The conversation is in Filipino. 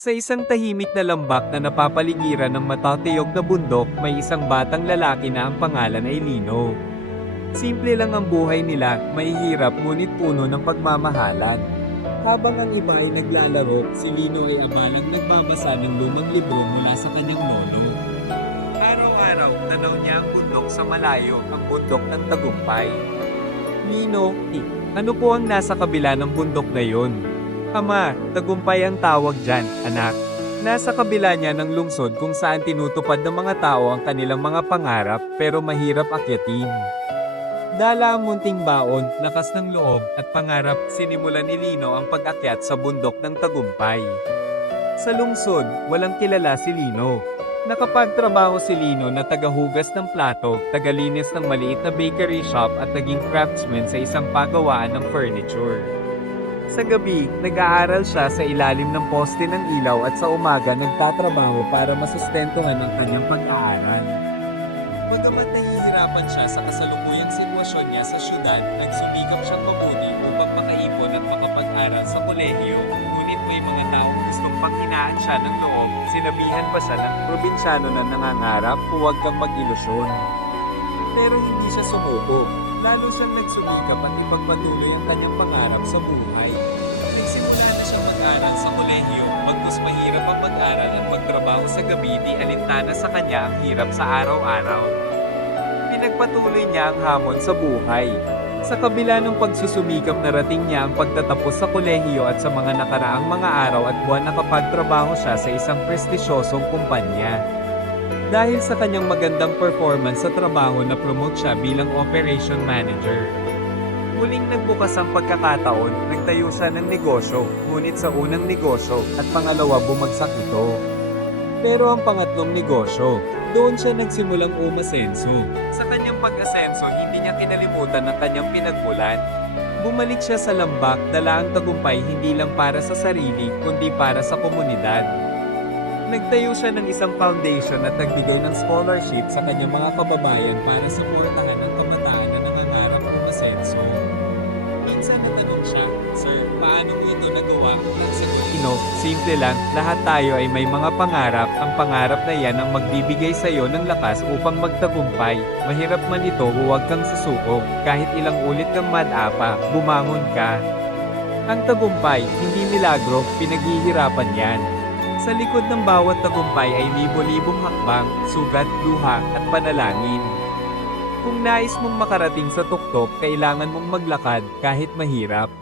Sa isang tahimik na lambak na napapaligiran ng matatiyog na bundok, may isang batang lalaki na ang pangalan ay Lino. Simple lang ang buhay nila, mahihirap ngunit puno ng pagmamahalan. Habang ang iba ay naglalaro, si Lino ay abalang nagbabasa ng lumang libro mula sa kanyang lolo. Araw-araw, tanaw niya ang bundok sa malayo, ang bundok ng tagumpay. Lino, ano po ang nasa kabila ng bundok na yun? Ama, tagumpay ang tawag dyan, anak. Nasa kabila niya ng lungsod kung saan tinutupad ng mga tao ang kanilang mga pangarap pero mahirap akyatin. Dala ang munting baon, lakas ng loob, at pangarap, sinimulan ni Lino ang pag-akyat sa bundok ng tagumpay. Sa lungsod, walang kilala si Lino. Nakapagtrabaho si Lino na tagahugas ng plato, tagalinis ng maliit na bakery shop at naging craftsman sa isang pagawaan ng furniture. Sa gabi, nag-aaral siya sa ilalim ng poste ng ilaw at sa umaga nagtatrabaho para masustentuhan ang kanyang pag-aaral. Bagamat nahihirapan siya sa kasalukuyang sitwasyon niya sa syudad, nagsumikap siyang mabuti upang makaipon at makapag-aral sa kolehiyo. Ngunit may mga taong gustong panghinaan siya ng loob, sinabihan pa siya ng probinsyano na nangangarap, huwag kang mag-ilusyon. Pero hindi siya sumuko. Lalo siyang nagsumikap at ipagpatuloy ang kanyang pangarap sa buhay. Nagsimula na siyang mag-aral sa kolehiyo, bagkus mahirap ang mag-aral at magtrabaho sa gabi, di alintana sa kanya ang hirap sa araw-araw. Pinagpatuloy niya ang hamon sa buhay. Sa kabila ng pagsusumikap, narating niya ang pagtatapos sa kolehiyo at sa mga nakaraang mga araw at buwan nakapagtrabaho siya sa isang prestisyosong kumpanya. Dahil sa kanyang magandang performance sa trabaho, na-promote siya bilang operation manager. Muling nagbukas ang pagkakataon, nagtayo siya ng negosyo, ngunit sa unang negosyo at pangalawa bumagsak ito. Pero ang pangatlong negosyo, doon siya nagsimulang umasenso. Sa kanyang pag-asenso, hindi niya kinalimutan ang kanyang pinagmulan. Bumalik siya sa lambak, dala ang tagumpay hindi lang para sa sarili, kundi para sa komunidad. Nagtayo siya ng isang foundation at nagbigay ng scholarship sa kanyang mga kababayan para suportahan ang kabataan na nangangarap umasenso. Minsan natanong siya, "Sir, paano mo ito nagawa?" Ang sagot, simple lang, lahat tayo ay may mga pangarap, ang pangarap na yan ang magbibigay sa iyo ng lakas upang magtagumpay. Mahirap man ito, huwag kang susuko, kahit ilang ulit kang madapa, bumangon ka. Ang tagumpay, hindi milagro, pinaghihirapan yan. Sa likod ng bawat tagumpay ay libo-libong hakbang, sugat, luha, at panalangin. Kung nais mong makarating sa tuktok, kailangan mong maglakad kahit mahirap.